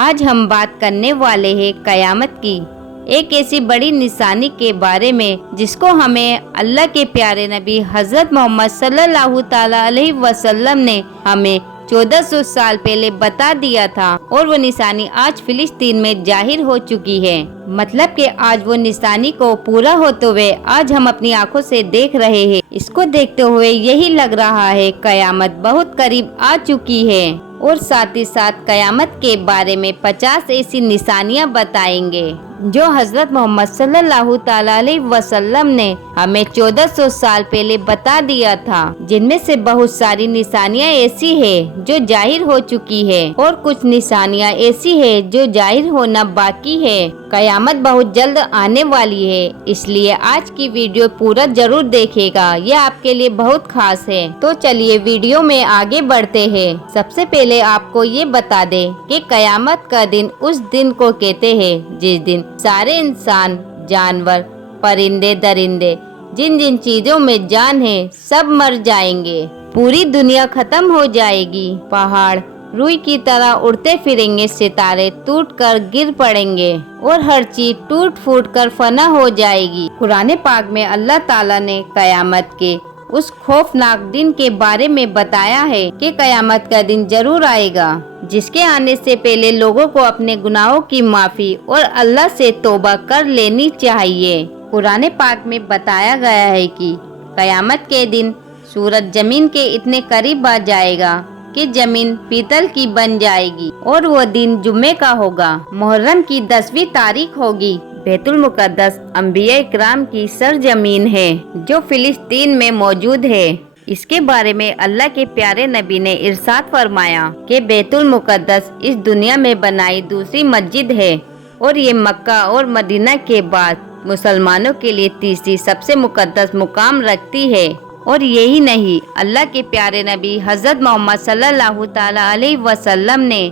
آج ہم بات کرنے والے ہیں قیامت کی، ایک ایسی بڑی نشانی کے بارے میں جس کو ہمیں اللہ کے پیارے نبی حضرت محمد صلی اللہ تعالی علیہ وسلم نے ہمیں 1400 سال پہلے بتا دیا تھا، اور وہ نشانی آج فلسطین میں ظاہر ہو چکی ہے۔ مطلب کہ آج وہ نشانی کو پورا ہوتے ہوئے آج ہم اپنی آنکھوں سے دیکھ رہے ہیں۔ اس کو دیکھتے ہوئے یہی لگ رہا ہے قیامت بہت قریب آ چکی ہے، اور ساتھ ہی ساتھ قیامت کے بارے میں 50 ایسی نشانیاں بتائیں گے جو حضرت محمد صلی اللہ تعالی علیہ وسلم نے ہمیں 1400 سال پہلے بتا دیا تھا، جن میں سے بہت ساری نشانیاں ایسی ہیں جو ظاہر ہو چکی ہے، اور کچھ نشانیاں ایسی ہیں جو ظاہر ہونا باقی ہے۔ قیامت بہت جلد آنے والی ہے، اس لیے آج کی ویڈیو پورا ضرور دیکھے گا، یہ آپ کے لیے بہت خاص ہے۔ تو چلیے ویڈیو میں آگے بڑھتے ہیں۔ سب سے پہلے آپ کو یہ بتا دیں کہ قیامت کا دن اس دن کو کہتے ہیں جس دن سارے انسان، جانور، پرندے درندے، جن جن چیزوں میں جان ہے سب مر جائیں گے، پوری دنیا ختم ہو جائے گی، پہاڑ روئی کی طرح اڑتے پھریں گے، ستارے ٹوٹ کر گر پڑیں گے، اور ہر چیز ٹوٹ پھوٹ کر فنا ہو جائے گی۔ قرآن پاک میں اللہ تعالیٰ نے قیامت کے اس خوفناک دن کے بارے میں بتایا ہے کہ قیامت کا دن ضرور آئے گا، جس کے آنے سے پہلے لوگوں کو اپنے گناہوں کی معافی اور اللہ سے توبہ کر لینی چاہیے۔ قرآن پاک میں بتایا گیا ہے کہ قیامت کے دن سورج زمین کے اتنے قریب آ جائے گا کہ زمین پیتل کی بن جائے گی، اور وہ دن جمعے کا ہوگا۔ محرم کی 10ویں تاریخ ہوگی۔ بیت المقدس انبیاء اکرام کی سرزمین ہے جو فلسطین میں موجود ہے۔ اس کے بارے میں اللہ کے پیارے نبی نے ارشاد فرمایا کہ بیت المقدس اس دنیا میں بنائی دوسری مسجد ہے، اور یہ مکہ اور مدینہ کے بعد مسلمانوں کے لیے تیسری سب سے مقدس مقام رکھتی ہے۔ اور یہی نہیں، اللہ کے پیارے نبی حضرت محمد صلی اللہ تعالی علیہ وسلم نے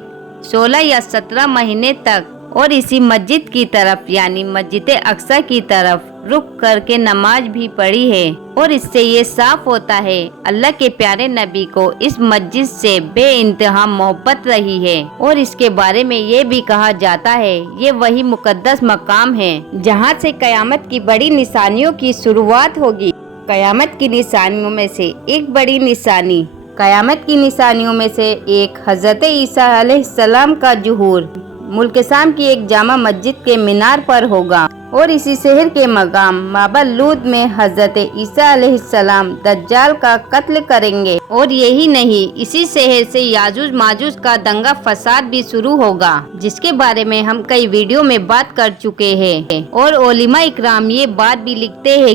16 یا 17 مہینے تک اور اسی مسجد کی طرف یعنی مسجد اقصی کی طرف رک کر کے نماز بھی پڑھی ہے، اور اس سے یہ صاف ہوتا ہے اللہ کے پیارے نبی کو اس مسجد سے بے انتہا محبت رہی ہے، اور اس کے بارے میں یہ بھی کہا جاتا ہے یہ وہی مقدس مقام ہے جہاں سے قیامت کی بڑی نشانیوں کی شروعات ہوگی۔ قیامت کی نشانیوں میں سے ایک بڑی نشانی، قیامت کی نشانیوں میں سے ایک حضرت عیسیٰ علیہ السلام کا ظہور ملک شام کی ایک جامع مسجد کے مینار پر ہوگا، اور اسی شہر کے مقام معبد لود میں حضرت عیسیٰ علیہ السلام دجال کا قتل کریں گے، اور یہی نہیں، اسی شہر سے یاجوج ماجوج کا دنگا فساد بھی شروع ہوگا، جس کے بارے میں ہم کئی ویڈیو میں بات کر چکے ہیں۔ اور علماء اکرام یہ بات بھی لکھتے ہیں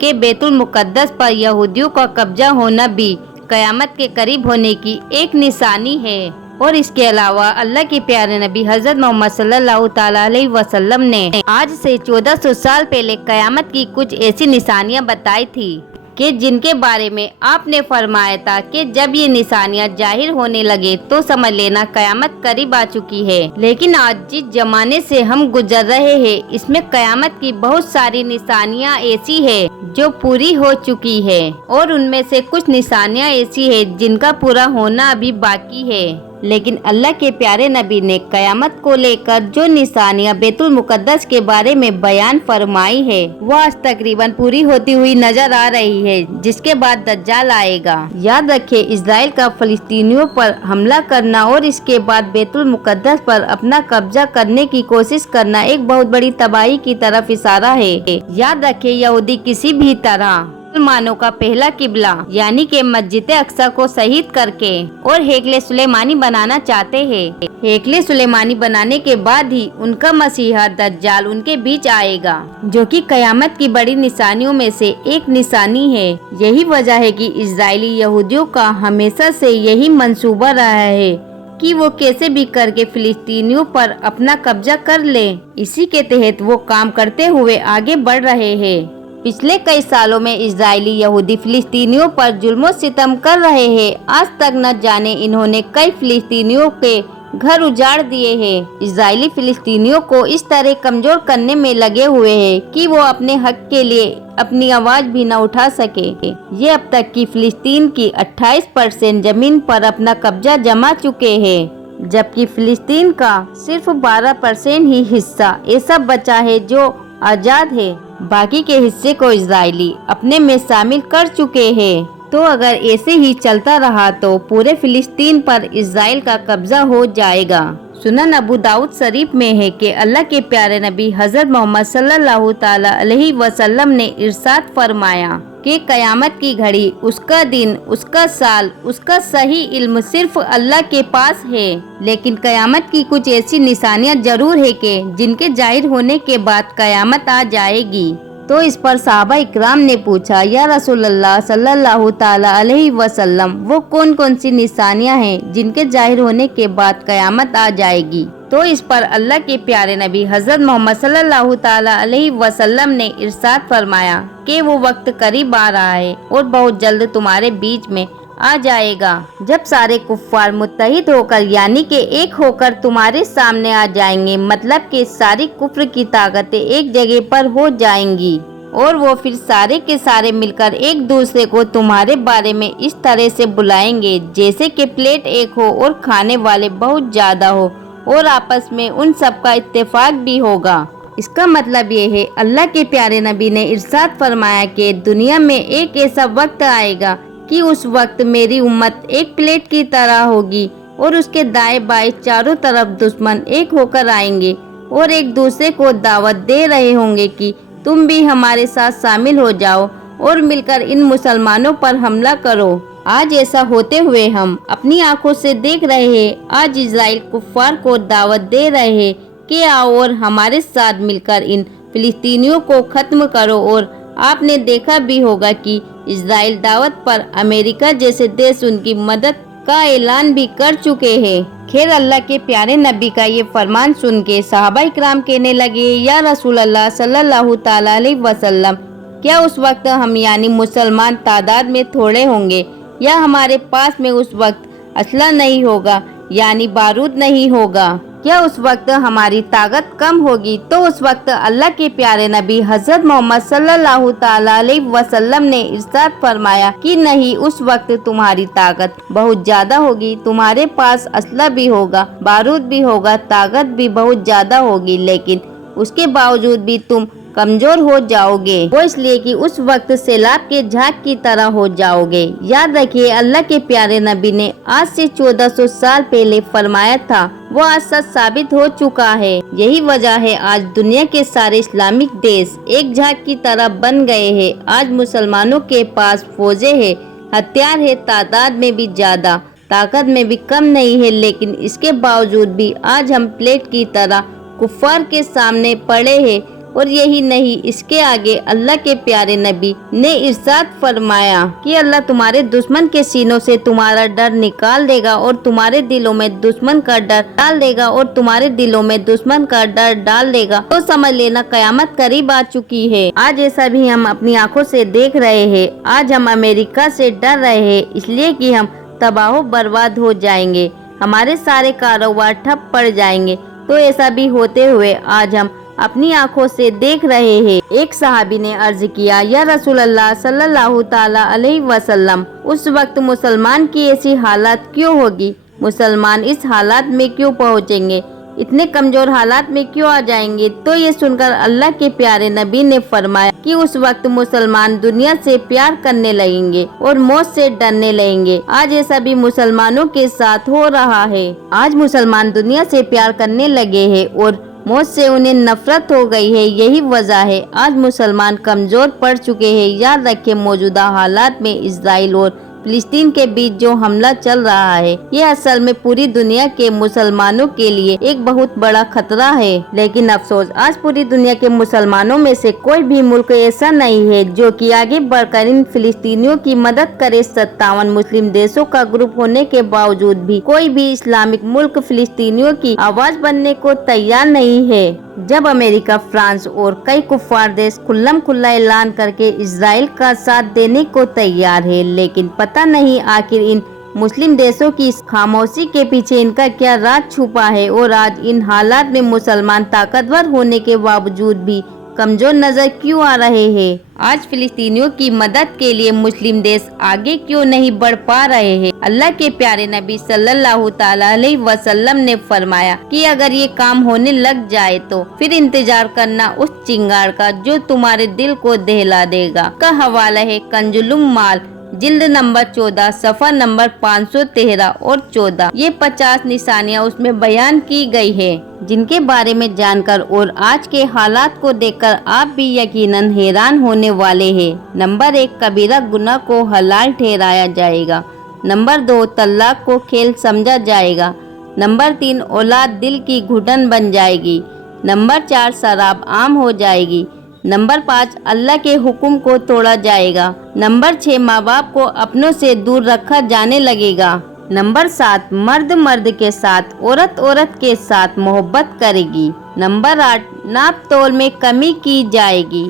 کہ بیت المقدس پر یہودیوں کا قبضہ ہونا بھی قیامت کے قریب ہونے کی ایک نشانی ہے۔ اور اس کے علاوہ اللہ کے پیارے نبی حضرت محمد صلی اللہ تعالی علیہ وسلم نے آج سے 1400 سال پہلے قیامت کی کچھ ایسی نشانیاں بتائی تھی کہ جن کے بارے میں آپ نے فرمایا تھا کہ جب یہ نشانیاں ظاہر ہونے لگے تو سمجھ لینا قیامت قریب آ چکی ہے۔ لیکن آج جس زمانے سے ہم گزر رہے ہیں اس میں قیامت کی بہت ساری نشانیاں ایسی ہیں جو پوری ہو چکی ہے، اور ان میں سے کچھ نشانیاں ایسی ہیں جن کا پورا ہونا ابھی باقی ہے۔ لیکن اللہ کے پیارے نبی نے قیامت کو لے کر جو نشانیاں بیت المقدس کے بارے میں بیان فرمائی ہے وہ آج تقریباً پوری ہوتی ہوئی نظر آ رہی ہے، جس کے بعد دجال آئے گا۔ یاد رکھیں، اسرائیل کا فلسطینیوں پر حملہ کرنا اور اس کے بعد بیت المقدس پر اپنا قبضہ کرنے کی کوشش کرنا ایک بہت بڑی تباہی کی طرف اشارہ ہے۔ یاد رکھیں، یہودی کسی بھی طرح مسلمانوں کا پہلا قبلہ یعنی کہ مسجد اقصی کو شہید کر کے اور ہیکل سلیمانی بنانا چاہتے ہیں۔ ہیکل سلیمانی بنانے کے بعد ہی ان کا مسیحا دجال ان کے بیچ آئے گا، جو کہ قیامت کی بڑی نشانیوں میں سے ایک نشانی ہے۔ یہی وجہ ہے کہ اسرائیلی یہودیوں کا ہمیشہ سے یہی منصوبہ رہا ہے کہ وہ کیسے بھی کر کے فلسطینیوں پر اپنا قبضہ کر لیں۔ اسی کے تحت وہ کام کرتے ہوئے آگے بڑھ رہے ہیں۔ پچھلے کئی سالوں میں اسرائیلی یہودی فلسطینیوں پر ظلم و ستم کر رہے ہیں۔ آج تک نہ جانے انہوں نے کئی فلسطینیوں کے گھر اجاڑ دیے ہیں۔ اسرائیلی فلسطینیوں کو اس طرح کمزور کرنے میں لگے ہوئے ہیں کہ وہ اپنے حق کے لیے اپنی آواز بھی نہ اٹھا سکے۔ یہ اب تک کی فلسطین کی 28% زمین پر اپنا قبضہ جما چکے ہیں۔ जबकि फिलिस्तीन का सिर्फ 12% ही हिस्सा ऐसा बचा है जो आजाद है। बाकी के हिस्से को इजरायली अपने में शामिल कर चुके हैं। तो अगर ऐसे ही चलता रहा तो पूरे फिलिस्तीन पर इजराइल का कब्जा हो जाएगा। सुनन अबू दाऊद शरीफ में है कि अल्लाह के प्यारे नबी हजरत मोहम्मद सल्लल्लाहु ताला अलैहि वसल्लम ने इरशाद फरमाया कि कयामत की घड़ी, उसका दिन, उसका साल, उसका सही इल्म सिर्फ अल्लाह के पास है। लेकिन कयामत की कुछ ऐसी निशानियां जरूर है कि जिनके जाहिर होने के बाद कयामत आ जाएगी। तो इस पर सहाबा इकराम ने पूछा, या रसूलल्लाह सल्लल्लाहु ताला अलैहि वसल्लम, वो कौन कौन सी निशानियां हैं जिनके जाहिर होने के बाद कयामत आ जाएगी? तो इस पर अल्लाह के प्यारे नबी हजरत मोहम्मद सल्लल्लाहु ताला अलैहि वसल्लम ने इरशाद फरमाया कि वो वक्त करीब आ रहा है और बहुत जल्द तुम्हारे बीच में आ जाएगा जब सारे कुफ्फार मुत्तहिद होकर यानी कि एक होकर तुम्हारे सामने आ जाएंगे। मतलब कि सारी कुफ्र की ताकतें एक जगह पर हो जाएंगी और वो फिर सारे के सारे मिलकर एक दूसरे को तुम्हारे बारे में इस तरह से बुलाएंगे जैसे कि प्लेट एक हो और खाने वाले बहुत ज्यादा हो और आपस में उन सब का इत्तेफाक भी होगा। इसका मतलब ये है, अल्लाह के प्यारे नबी ने इरशाद फरमाया कि दुनिया में एक ऐसा वक्त आएगा कि उस वक्त मेरी उम्मत एक प्लेट की तरह होगी और उसके दाएं बाएं चारों तरफ दुश्मन एक होकर आएंगे और एक दूसरे को दावत दे रहे होंगे कि तुम भी हमारे साथ शामिल हो जाओ और मिलकर इन मुसलमानों पर हमला करो। आज ऐसा होते हुए हम अपनी आंखों से देख रहे हैं। आज इजराइल कुफ्फार को दावत दे रहे हैं कि आओ और हमारे साथ मिलकर इन फिलिस्तीनियों को खत्म करो। और आपने देखा भी होगा कि इजराइल दावत पर अमेरिका जैसे देश उनकी मदद का ऐलान भी कर चुके हैं। खैर, अल्लाह के प्यारे नबी का ये फरमान सुन के सहाबा इकराम कहने लगे, या रसूल अल्लाह सल्लल्लाहु ताला अलैहि वसल्लम, क्या उस वक्त हम यानी मुसलमान तादाद में थोड़े होंगे या हमारे पास में उस वक्त असला नहीं होगा यानी बारूद नहीं होगा? क्या उस वक्त हमारी ताकत कम होगी? तो उस वक्त अल्लाह के प्यारे नबी हजरत मोहम्मद सल्लल्लाहु ताला अलैहि वसल्लम ने इरशाद फरमाया कि नहीं, उस वक्त तुम्हारी ताकत बहुत ज्यादा होगी। तुम्हारे पास असला भी होगा, बारूद भी होगा, ताकत भी बहुत ज्यादा होगी, लेकिन उसके बावजूद भी तुम कमजोर हो जाओगे। वो इसलिए कि उस वक्त सैलाब के झाग की तरह हो जाओगे। याद रखिए, अल्लाह के प्यारे नबी ने आज से 1400 साल पहले फरमाया था, वो आज सच साबित हो चुका है। यही वजह है आज दुनिया के सारे इस्लामिक देश एक झाग की तरह बन गए हैं। आज मुसलमानों के पास फौजें हैं, हथियार है, तादाद में भी ज्यादा, ताकत में भी कम नहीं है, लेकिन इसके बावजूद भी आज हम प्लेट की तरह कुफ्फार के सामने पड़े हैं। और यही नहीं, इसके आगे अल्लाह के प्यारे नबी ने इरशाद फरमाया कि अल्लाह तुम्हारे दुश्मन के सीनों से तुम्हारा डर निकाल देगा और तुम्हारे दिलों में दुश्मन का डर डाल देगा और तुम्हारे दिलों में दुश्मन का डर डाल देगा। तो समझ लेना कयामत करीब आ चुकी है। आज ऐसा भी हम अपनी आंखों से देख रहे हैं। आज हम अमेरिका से डर रहे हैं इसलिए कि हम तबाह बर्बाद हो जाएंगे, हमारे सारे कारोबार ठप पड़ जाएंगे। तो ऐसा भी होते हुए आज हम अपनी आंखों से देख रहे हैं। एक सहाबी ने अर्ज किया, या रसूल अल्लाह सल्लल्लाहु ताला अलैहि वसल्लम, उस वक्त मुसलमान की ऐसी हालत क्यों होगी? मुसलमान इस हालात में क्यों पहुँचेंगे? इतने कमजोर हालात में क्यों आ जाएंगे? तो ये सुनकर अल्लाह के प्यारे नबी ने फरमाया कि उस वक्त मुसलमान दुनिया से प्यार करने लगेंगे और मौत से डरने लगेंगे। आज ऐसा भी मुसलमानों के साथ हो रहा है। आज मुसलमान दुनिया से प्यार करने लगे हैं और मौत से उन्हें नफरत हो गई है। यही वजह है आज मुसलमान कमजोर पड़ चुके हैं। याद रखें, मौजूदा हालात में इजराइल और फिलिस्तीन के बीच जो हमला चल रहा है, ये असल में पूरी दुनिया के मुसलमानों के लिए एक बहुत बड़ा खतरा है। लेकिन अफसोस, आज पूरी दुनिया के मुसलमानों में से कोई भी मुल्क ऐसा नहीं है जो कि आगे बढ़कर इन फिलिस्तीनियों की मदद करे। 57 मुस्लिम देशों का ग्रुप होने के बावजूद भी कोई भी इस्लामिक मुल्क फिलिस्तीनियों की आवाज बनने को तैयार नहीं है। जब अमेरिका, फ्रांस और कई कुफ्फार देश खुल्लम खुल्ला ऐलान करके इजराइल का साथ देने को तैयार है, लेकिन पता नहीं आखिर इन मुस्लिम देशों की खामोशी के पीछे इनका क्या राज छुपा है। और आज इन हालात में मुसलमान ताकतवर होने के बावजूद भी कमजोर नजर क्यों आ रहे हैं? आज फिलिस्तीनियों की मदद के लिए मुस्लिम देश आगे क्यों नहीं बढ़ पा रहे हैं? अल्लाह के प्यारे नबी सल्लल्लाहु ताला अलैहि वसल्लम ने फरमाया कि अगर ये काम होने लग जाए तो फिर इंतजार करना उस चिंगार का जो तुम्हारे दिल को दहला देगा। का हवाला है कंजुल उम्माल, जिल्द नंबर 14, सफा नंबर 513 और 14। ये 50 निशानियाँ उसमें बयान की गई है, जिनके बारे में जानकर और आज के हालात को देखकर आप भी यकीनन हैरान होने वाले हैं। नंबर 1, कबीरा गुनाह को हलाल ठहराया जाएगा। नंबर 2, तलाक को खेल समझा जाएगा। नंबर 3, औलाद दिल की घुटन बन जाएगी। नंबर 4, शराब आम हो जाएगी। नंबर 5, अल्लाह के हुक्म को तोड़ा जाएगा। नंबर 6, माँ बाप को अपनों से दूर रखा जाने लगेगा। नंबर 7, मर्द मर्द के साथ, औरत औरत के साथ मोहब्बत करेगी। नंबर 8, नाप तोल में कमी की जाएगी।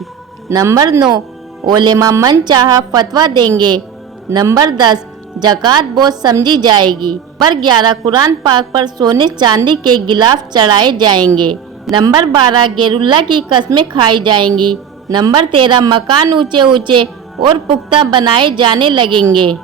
नंबर 9, उलेमा मन चाहा फतवा देंगे। नंबर 10, ज़कात बोझ समझी जाएगी। पर 11, कुरान पाक पर सोने चांदी के गिलाफ चढ़ाए जाएंगे। नंबर 12, गैरुल्लाह की कस्में खाई जाएंगी। नंबर 13, मकान ऊंचे ऊंचे और पुख्ता बनाए जाने लगेंगे।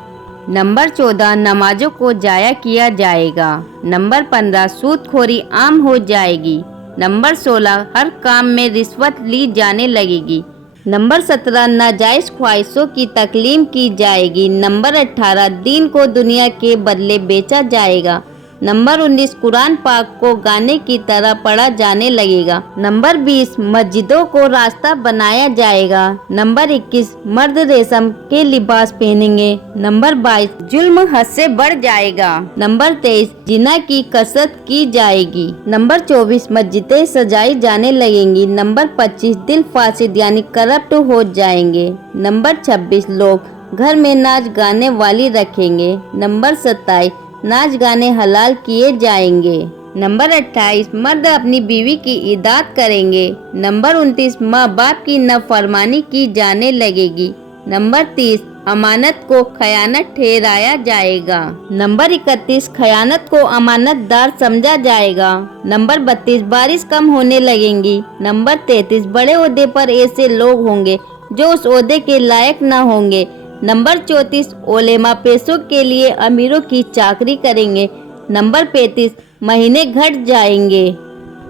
नंबर 14, नमाजों को जाया किया जाएगा। नंबर 15, सूदखोरी आम हो जाएगी। नंबर 16, हर काम में रिश्वत ली जाने लगेगी। नंबर 17, नाजायज ख्वाहिशों की तकलीम की जाएगी। नंबर 18, दीन को दुनिया के बदले बेचा जाएगा। नंबर 19, कुरान पाक को गाने की तरह पढ़ा जाने लगेगा। नंबर 20, मस्जिदों को रास्ता बनाया जाएगा। नंबर 21, मर्द रेशम के लिबास पहनेंगे। नंबर 22, जुल्म हद से बढ़ जाएगा। नंबर 23, जिना की कसरत की जाएगी। नंबर 24, मस्जिदें सजाई जाने लगेंगी। नंबर 25, दिल फासिद यानी करप्ट हो जाएंगे। नंबर 26, लोग घर में नाच गाने वाली रखेंगे। नंबर 27, नाच गाने हलाल किए जाएंगे। नंबर 28, मर्द अपनी बीवी की इताअत करेंगे। नंबर 29, माँ बाप की नाफरमानी की जाने लगेगी। नंबर 30, अमानत को खयानत ठहराया जाएगा। नंबर 31, खयानत को अमानतदार समझा जाएगा। नंबर 32, बारिश कम होने लगेंगी। नंबर 33, बड़े ओहदे पर ऐसे लोग होंगे जो उस ओहदे के लायक न होंगे। नंबर 34, उलेमा पैसों के लिए अमीरों की चाकरी करेंगे। नंबर 35, महीने घट जाएंगे।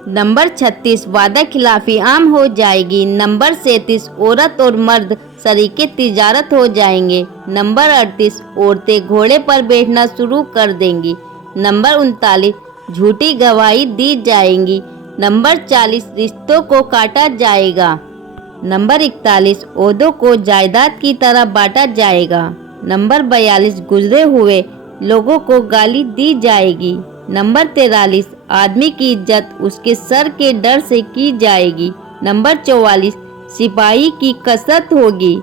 नंबर 36, वादा खिलाफी आम हो जाएगी। नंबर 37, औरत और मर्द शरीके तिजारत हो जाएंगे। नंबर 38, औरतें घोड़े पर बैठना शुरू कर देंगी। नंबर 39, झूठी गवाही दी जाएंगी। नंबर 40, रिश्तों को काटा जाएगा। नंबर 41, ओहदों को जायदाद की तरह बांटा जाएगा। नंबर 42, गुजरे हुए लोगों को गाली दी जाएगी। नंबर 43, आदमी की इज्जत उसके सर के डर से की जाएगी। नंबर 44, सिपाही की कसरत होगी।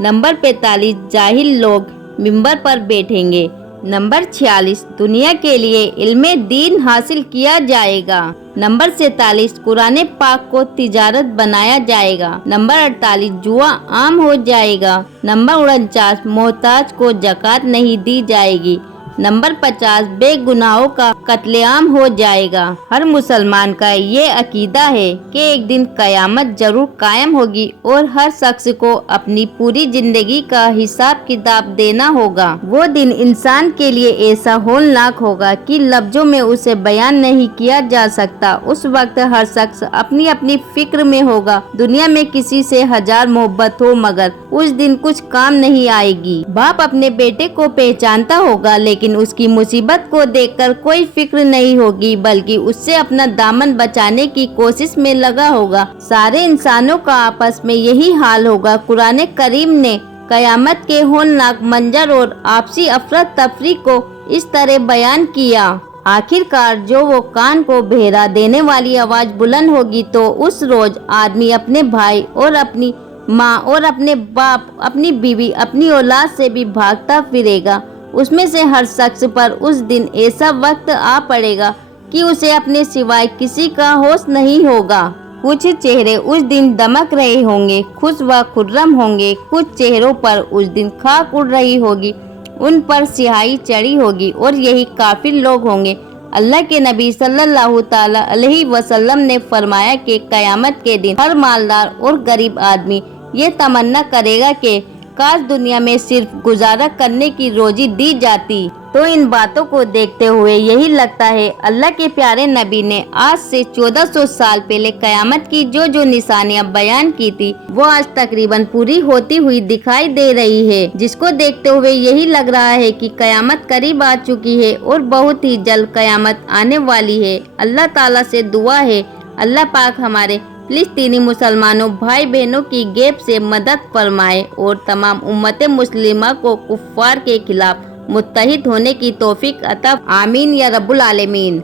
नंबर 45, जाहिल लोग मिंबर पर बैठेंगे। नंबर 46, दुनिया के लिए इल्मे दीन हासिल किया जाएगा। नंबर 47, कुरान पाक को तिजारत बनाया जाएगा। नंबर 48, जुआ आम हो जाएगा। नंबर 49, मोहताज को ज़कात नहीं दी जाएगी। नंबर 50, बेगुनाहों का कत्लेआम हो जाएगा। हर मुसलमान का ये अकीदा है कि एक दिन कयामत जरूर कायम होगी और हर शख्स को अपनी पूरी जिंदगी का हिसाब किताब देना होगा। वो दिन इंसान के लिए ऐसा होलनाक होगा कि लफ्जों में उसे बयान नहीं किया जा सकता। उस वक्त हर शख्स अपनी अपनी फिक्र में होगा। दुनिया में किसी से हजार मोहब्बत हो मगर उस दिन कुछ काम नहीं आएगी। बाप अपने बेटे को पहचानता होगा लेकिन उसकी मुसीबत को देखकर कोई फिक्र नहीं होगी, बल्कि उससे अपना दामन बचाने की कोशिश में लगा होगा। सारे इंसानों का आपस में यही हाल होगा। कुरान करीम ने कयामत के होलनाक मंजर और आपसी अफरा तफरी को इस तरह बयान किया। आखिरकार जो वो कान को बहरा देने वाली आवाज बुलंद होगी तो उस रोज आदमी अपने भाई और अपनी माँ और अपने बाप, अपनी बीवी, अपनी औलाद से भी भागता फिरेगा। उसमें से हर शख्स पर उस दिन ऐसा वक्त आ पड़ेगा कि उसे अपने सिवाय किसी का होश नहीं होगा। कुछ चेहरे उस दिन दमक रहे होंगे, खुश व खुर्रम होंगे। कुछ चेहरों पर उस दिन खाक उड़ रही होगी, उन पर स्याही चढ़ी होगी और यही काफिर लोग होंगे اللہ کے نبی صلی اللہ تعالی علیہ وسلم نے فرمایا کہ قیامت کے دن ہر مالدار اور غریب آدمی یہ تمنا کرے گا کہ کاش دنیا میں صرف گزارا کرنے کی روزی دی جاتی۔ تو ان باتوں کو دیکھتے ہوئے یہی لگتا ہے اللہ کے پیارے نبی نے آج سے 1400 سال پہلے قیامت کی جو نشانیاں بیان کی تھی وہ آج تقریباً پوری ہوتی ہوئی دکھائی دے رہی ہے، جس کو دیکھتے ہوئے یہی لگ رہا ہے کہ قیامت قریب آ چکی ہے اور بہت ہی جلد قیامت آنے والی ہے۔ اللہ تعالیٰ سے دعا ہے اللہ پاک ہمارے فلسطینی مسلمانوں بھائی بہنوں کی غیب سے مدد فرمائے اور تمام امت مسلمہ کو کفار کے خلاف متحد ہونے کی توفیق عطا، آمین یا رب العالمین۔